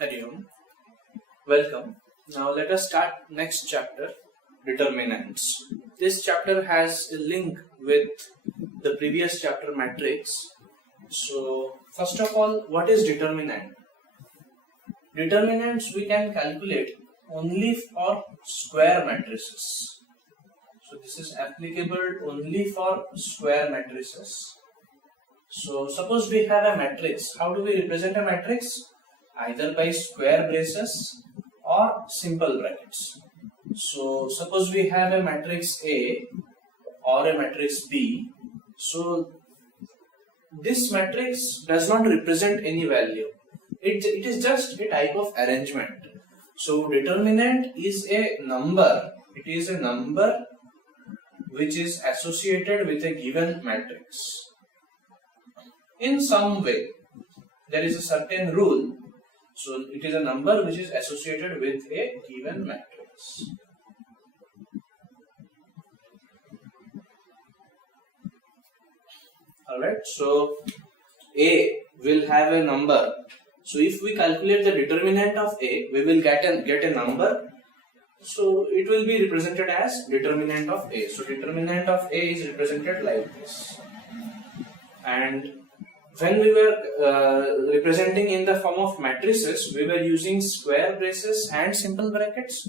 Hari Om. Welcome. Now let us start next chapter, Determinants. This chapter has a link with the previous chapter, Matrix. So first of all, what is determinant? Determinants we can calculate only for square matrices. So this is applicable only for square matrices. So suppose we have a matrix. How do we represent a matrix? Either by square braces or simple brackets. So suppose we have a matrix A or a matrix B. So this matrix does not represent any value. It is just a type of arrangement. So determinant is a number. It is a number which is associated with a given matrix. In some way, there is a certain rule. So it is a number which is associated with a given matrix. Alright, so A will have a number. So if we calculate the determinant of A, we will get a number. So it will be represented as determinant of A. So determinant of A is represented like this. And when we were representing in the form of matrices, we were using square braces and simple brackets.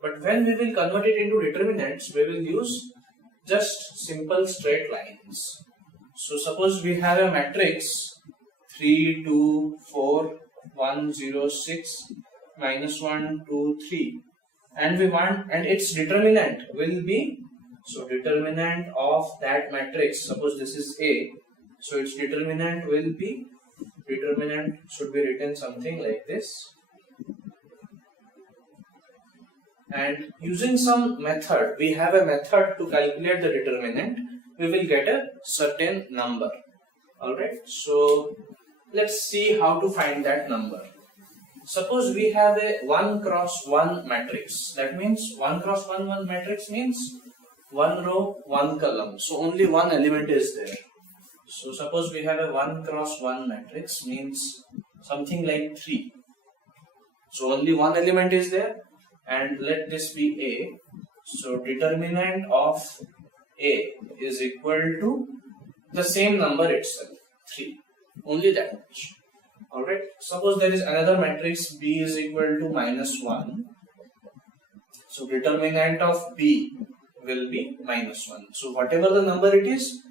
But when we will convert it into determinants, we will use just simple straight lines. So suppose we have a matrix 3, 2, 4, 1, 0, 6, minus 1, 2, 3. And we want, and its determinant will be, so determinant of that matrix, suppose this is A. So its determinant will be, determinant should be written something like this. And using some method, we have a method to calculate the determinant, we will get a certain number. Alright, so let's see how to find that number. Suppose we have a 1 cross 1 matrix. That means 1 cross 1 matrix means 1 row, 1 column. So only one element is there. So suppose we have a 1 cross 1 matrix means something like 3. So only one element is there, and let this be A. So determinant of A is equal to the same number itself, 3. Only that much. Alright. Suppose there is another matrix B is equal to minus 1. So determinant of B will be minus 1. So whatever the number it is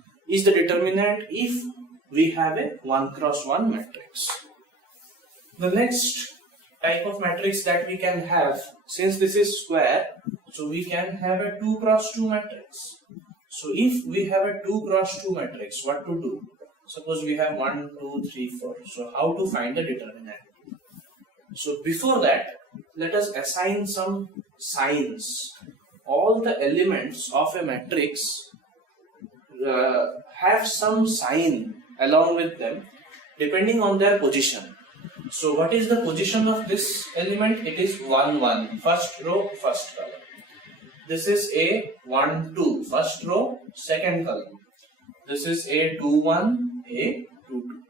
the determinant if we have a 1 cross 1 matrix. The next type of matrix that we can have, since this is square, so we can have a 2 cross 2 matrix. So if we have a 2 cross 2 matrix, what to do? Suppose we have 1, 2, 3, 4. So how to find the determinant? So before that, let us assign some signs. All the elements of a matrix have some sign along with them depending on their position. So what is the position of this element? It is 1, 1, first row, first column. This is A 1, 2, first row, second column. This is A 2, 1, A 2, 2.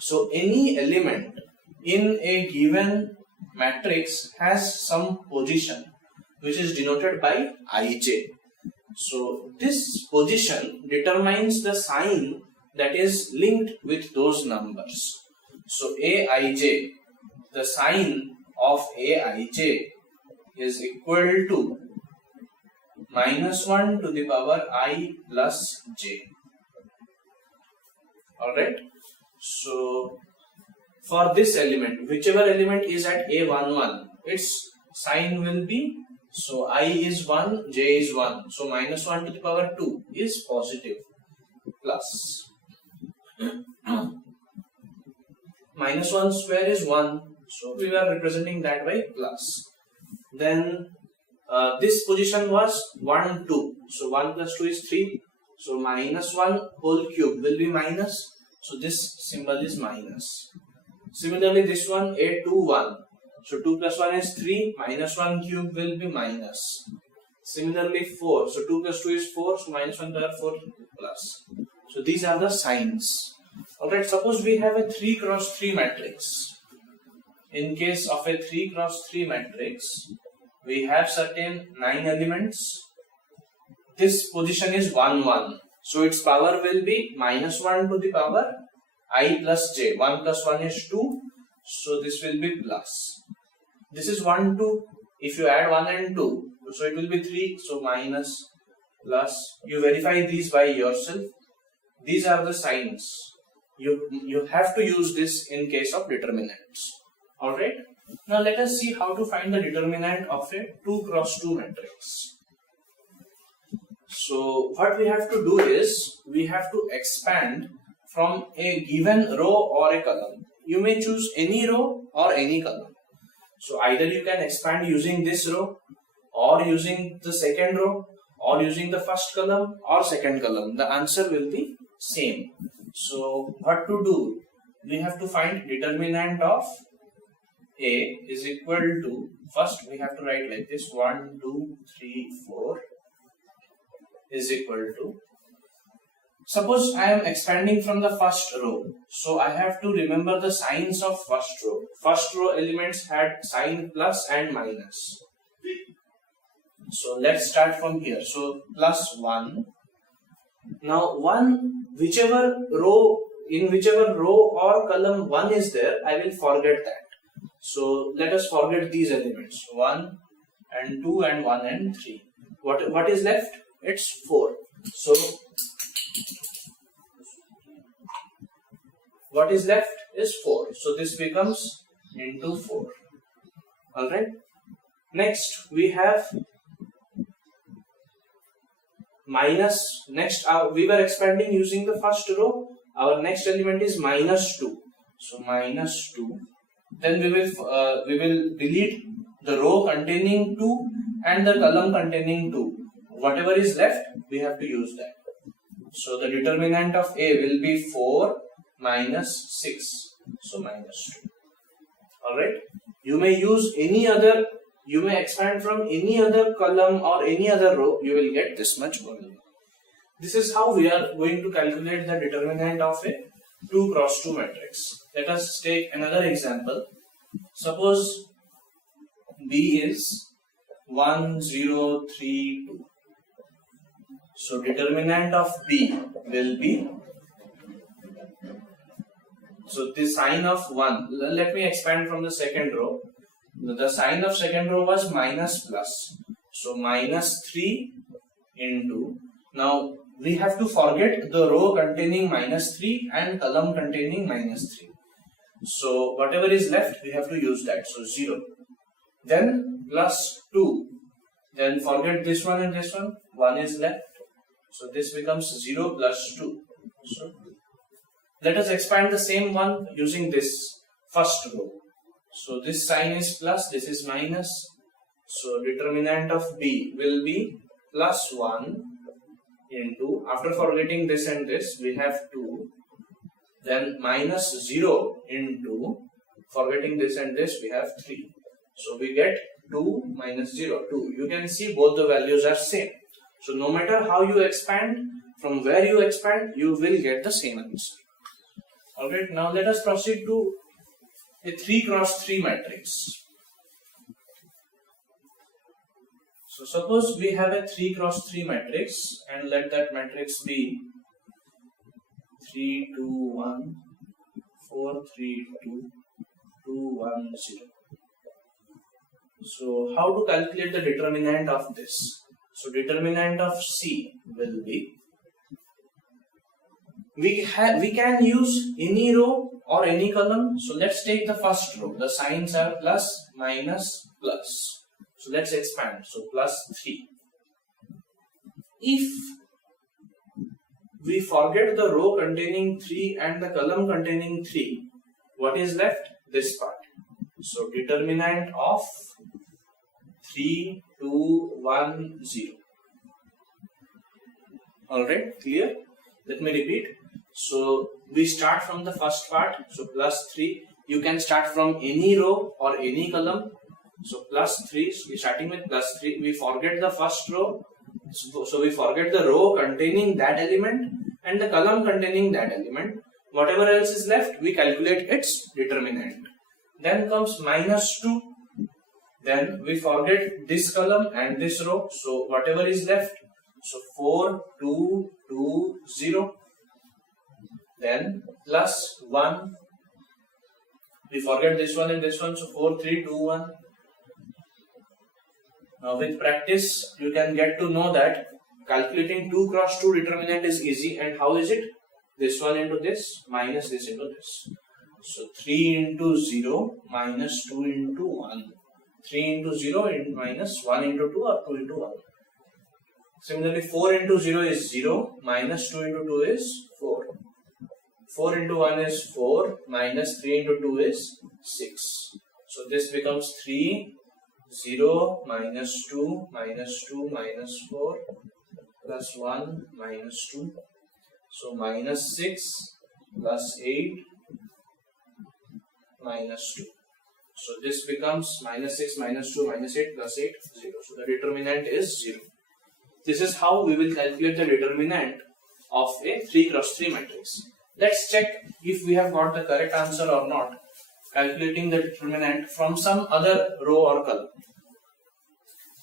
So any element in a given matrix has some position which is denoted by Ij. So this position determines the sign that is linked with those numbers. So Aij, the sign of Aij is equal to minus 1 to the power I plus j. Alright. So for this element, whichever element is at A11, its sign will be, so I is 1, j is 1. So minus 1 to the power 2 is positive, plus. Minus 1 square is 1. So we are representing that by plus. Then this position was 1, 2. So 1 plus 2 is 3. So minus 1 whole cube will be minus. So this symbol is minus. Similarly this one A2, 1. So 2 plus 1 is 3, minus 1 cube will be minus. Similarly 4, so 2 plus 2 is 4, so minus 1 power 4 plus. So these are the signs. Alright, suppose we have a 3 cross 3 matrix. in case of a 3 cross 3 matrix, we have certain 9 elements. This position is 1, 1. So its power will be minus 1 to the power I plus j. 1 plus 1 is 2. So this will be plus. This is 1, 2. If you add 1 and 2, so it will be 3. So minus, plus. You verify these by yourself. These are the signs. You have to use this in case of determinants. Alright. Now let us see how to find the determinant of a 2 cross 2 matrix. So what we have to do is, we have to expand from a given row or a column. You may choose any row or any column. So either you can expand using this row, or using the second row, or using the first column or second column. The answer will be same. So what to do? We have to find determinant of A is equal to, first we have to write like this, 1, 2, 3, 4 is equal to, suppose I am expanding from the first row, so I have to remember the signs of first row. First row elements had sign plus and minus. So let's start from here. So plus 1. Now 1, whichever row, in whichever row or column 1 is there, I will forget that. So let us forget these elements, 1 and 2 and 1 and 3. What is left? It's 4. So what is left is 4. So this becomes into 4. Alright. Next we have minus. Next we were expanding using the first row. Our next element is minus 2. So minus 2. Then we will delete the row containing 2 and the column containing 2. Whatever is left, we have to use that. So the determinant of A will be 4 minus 6. So minus 2. Alright. You may use any other, you may expand from any other column or any other row, you will get this much volume. This is how we are going to calculate the determinant of a 2 cross 2 matrix. Let us take another example. Suppose B is 1, 0, 3, 2. So determinant of B will be, so the sign of 1, let me expand from the second row. The sign of second row was minus plus. So minus 3 into, now we have to forget the row containing minus 3 and column containing minus 3. So whatever is left, we have to use that. So 0. Then plus 2. Then forget this one and this one. 1 is left. So this becomes 0 plus 2. So let us expand the same one using this first row. So this sign is plus, this is minus. So determinant of B will be plus 1 into, after forgetting this and this, we have 2. Then minus 0 into, forgetting this and this, we have 3. So we get 2 minus 0, 2. You can see both the values are same. So no matter how you expand, from where you expand, you will get the same answer. Alright, now let us proceed to a 3 cross 3 matrix. So suppose we have a 3 cross 3 matrix, and let that matrix be 3, 2, 1, 4, 3, 2, 2, 1, 0. So how to calculate the determinant of this? So determinant of C will be, we can use any row or any column. So let's take the first row. The signs are plus, minus, plus. So let's expand. So plus 3. If we forget the row containing 3 and the column containing 3, what is left? This part. So determinant of 3, 2, 1, 0. Alright, clear? Let me repeat. So we start from the first part. So plus 3. You can start from any row or any column. So plus 3. So we're starting with plus 3. We forget the first row. So we forget the row containing that element and the column containing that element. Whatever else is left, we calculate its determinant. Then comes minus 2. Then we forget this column and this row. So whatever is left. So 4, 2, 2, 0. Then plus 1. We forget this one and this one. So 4, 3, 2, 1. Now with practice, you can get to know that calculating 2 cross 2 determinant is easy. And how is it? This one into this minus this into this. So 3 into 0 minus 2 into 1. 3 into 0 and minus 1 into 2 or 2 into 1. Similarly, 4 into 0 is 0 minus 2 into 2 is 4. 4 into 1 is 4 minus 3 into 2 is 6. So this becomes 3, 0 minus 2 minus 2 minus 4 plus 1 minus 2. So minus 6 plus 8 minus 2. So this becomes minus 6 minus 2 minus 8 plus 8, 0. So the determinant is 0. This is how we will calculate the determinant of a 3 cross 3 matrix. Let's check if we have got the correct answer or not, calculating the determinant from some other row or column.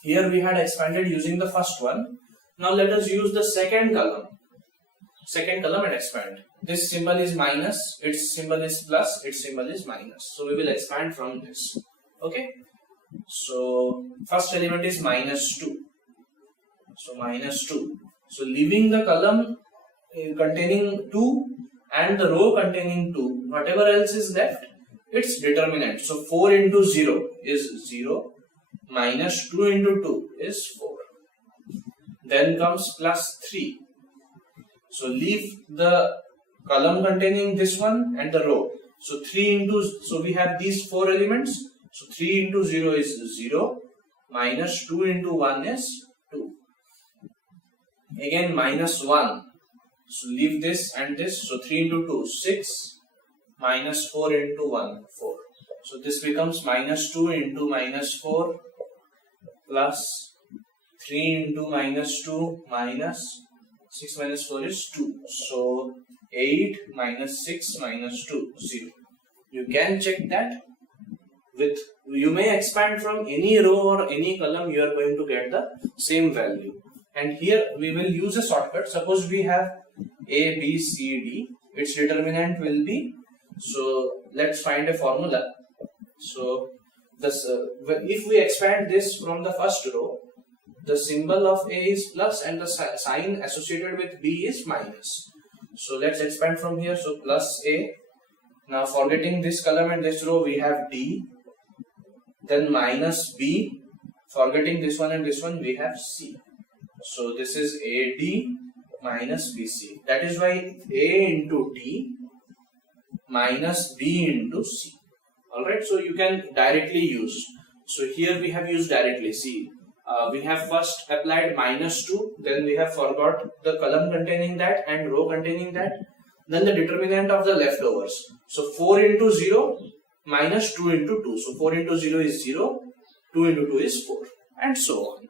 Here we had expanded using the first one. Now let us use the second column. Second column and expand. This symbol is minus, its symbol is plus, its symbol is minus. So we will expand from this. Okay. So first element is minus 2. So minus 2. So leaving the column containing 2 and the row containing 2, whatever else is left, its determinant. So 4 into 0 is 0, minus 2 into 2 is 4. Then comes plus 3. So leave the column containing this one and the row. So 3 into, so we have these 4 elements. So 3 into 0 is 0, minus 2 into 1 is 2. Again minus 1. So leave this and this. So 3 into 2, 6, minus 4 into 1, 4. So this becomes minus 2 into minus 4 plus 3 into minus 2 minus 6 minus 4 is 2. So 8 minus 6 minus 2, 0. You can check that with, you may expand from any row or any column, you are going to get the same value. And here we will use a shortcut. Suppose we have A, B, C, D. Its determinant will be, so let's find a formula. So this, if we expand this from the first row, the symbol of A is plus and the sign associated with B is minus. So let's expand from here. So plus A. Now forgetting this column and this row, we have D. Then minus B. Forgetting this one and this one, we have C. So this is AD minus BC. That is why A into D minus B into C. Alright, so you can directly use. So here we have used directly. See, we have first applied minus 2, then we have forgot the column containing that and row containing that, then the determinant of the leftovers. So 4 into 0 minus 2 into 2. So 4 into 0 is 0, 2 into 2 is 4, and so on.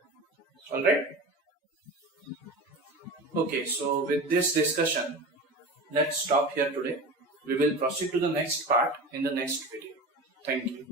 Alright. Okay, so with this discussion, let's stop here today. We will proceed to the next part in the next video. Thank you.